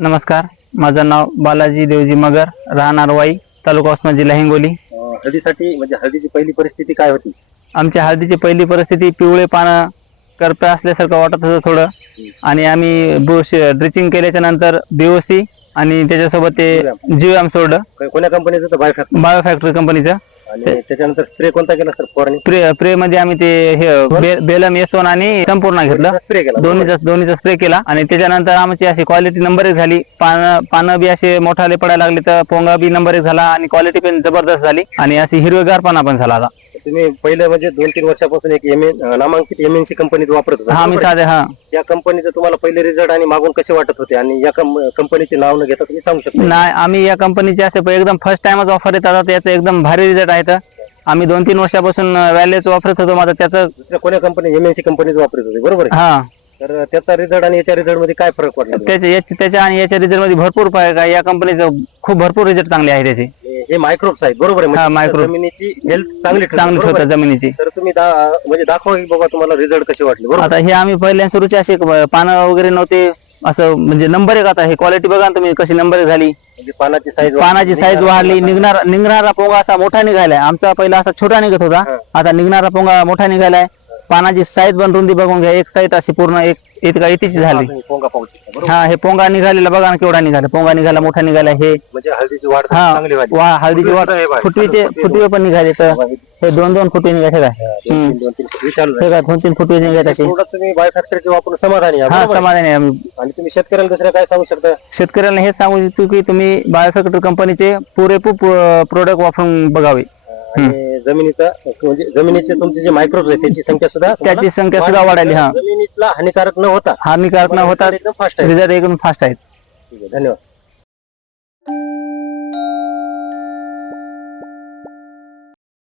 नमस्कार. माझं नाव बालाजी देवजी मगर राहणार वाई तालुका उस्मा जिल्हा हिंगोली. अं, हळदीसाठी म्हणजे हळदीची पहिली परिस्थिती काय होती? आमच्या हळदीची पहिली परिस्थिती पिवळे पानं करपे असल्यासारखं वाटत होतं थोडं. आणि आम्ही बुश ड्रिचिंग केल्याच्यानंतर बीओसी आणि त्याच्यासोबत ते जीएम सोडलं. को- कोण्या कंपनीचं तर बायो फॅक्टरी कंपनीचं आणि त्याच्यानंतर स्प्रे कोणता केला सर? फवारणी? प्रे प्रे मध्ये आम्ही ते हे बे- बेलम येसोन आणि संपूर्ण घेतलं. स्प्रे केला दोन्हीचा दोन्हीचा स्प्रे केला. आणि त्याच्यानंतर आमची अशी क्वालिटी नंबर एक झाली. पानं पानं बी असे मोठाले पडायला लागले तर पोंगा बी नंबर एक झाला आणि क्वालिटी पण जबरदस्त झाली. आणि अशी हिरवेगार पाना पण झाला आता. तुम्ही पहिलं म्हणजे दोन तीन वर्षापासून एक एम नामांकित एमएनसी कंपनीत वापरत होता. हा मी बरोबर? साधे हा. या कंपनीचं तुम्हाला पहिले रिझल्ट आणि मागून कसे वाटत होते? आणि या कंपनीचे नाव न घेता तुम्ही सांगू शकता? नाही आम्ही या कंपनीचे असे प- एकदम फर्स्ट टाइमच ऑफर येतात आता याचं एकदम भारी रिझल्ट आहे तर. आम्ही दोन तीन वर्षापासून व्हॅल्यूच वापरत होतो माझा त्याचं दुसऱ्या कोण्या कंपनी एमएनसी कंपनीच वापरत होते? बरोबर आहे? हा. तर त्याचा रिझल्ट आणि याच्या रिझल्टमध्ये काय फरक पडला? तुम्हाला? त्याच्या याच्या- त्याच्या आणि याच्या रिझल्टमध्ये भरपूर फरक आहे. या कंपनीचं खूप भरपूर रिझल्ट चांगले आहे त्याचे. हे- मायक्रोब्स आहेत बरोबर आहे. हा, म्हणजे microbes. जमिनीची हेल्थ चांगली ठेवते, चांगली बरोबर ठेवतात आहे? जमिनीची. तर तुम्ही दा- म्हणजे दाखवा की बाबा तुम्हाला रिझल्ट कसे वाटले बरोबर? आता हे आम्ही पहिल्या सुरूचे असे पानं वगैरे नव्हते असं म्हणजे नंबर एक आता हे क्वालिटी बघा ना तुम्ही कशी नंबर झाली. म्हणजे पानाची साईज पानाची साईज वाढली निघणार निघणारा पोंगा असा मोठा निघालाय. आमचा पहिला असा छोटा निघत होता. हा. आता निघणारा पोंगा मोठा निघालाय. पानाची साईज पण रुंदी बघून घ्या. एक साईड अशी पूर्ण एक इतका इतीची झाली. पोंगा पाहू शकता बरोबर? हा हे पोंगा निघालेला बघा ना केवढा निघाला. पोंगा निघाला मोठा निघाला हे. म्हणजे हळदीची वाढ हा चांगली वाढली. वा हळदीची वाट हे बघा, फुटवीचे फुटवे- फुटवे पण निघाले तर हे दोन दोन फुटवे निघाले हे काय दोन तीन- दोन तीन फुटवे चालू हे काय दोन तीन फुटवे निघाले तसे. प्रोडक्ट तुम्ही बाय फॅक्टरीचे वापरून समाधानी आहे, हा बरोबर? आहे? समाधान आहे. आम्ही आणि तुम्ही शेतकऱ्याला दुसऱ्या काय सांगू शकता? शेतकऱ्यांना हेच सांगू इच्छितो की तुम्ही बायोफॅक्टरी कंपनीचे पुरेपूर प्रोडक्ट वापरून बघावे. जमिनीचा म्हणजे जमिनीचे तुमचे जे मायक्रोब्स आहेत त्याची संख्या सुद्धा त्याची संख्या सुद्धा वाढायली हा. जमिनीतला हानिकारक न होता. हानिकारक न होता एकदम फास्ट आहे. रिझल्ट एकदम फास्ट आहेत. ठीक आहे, धन्यवाद.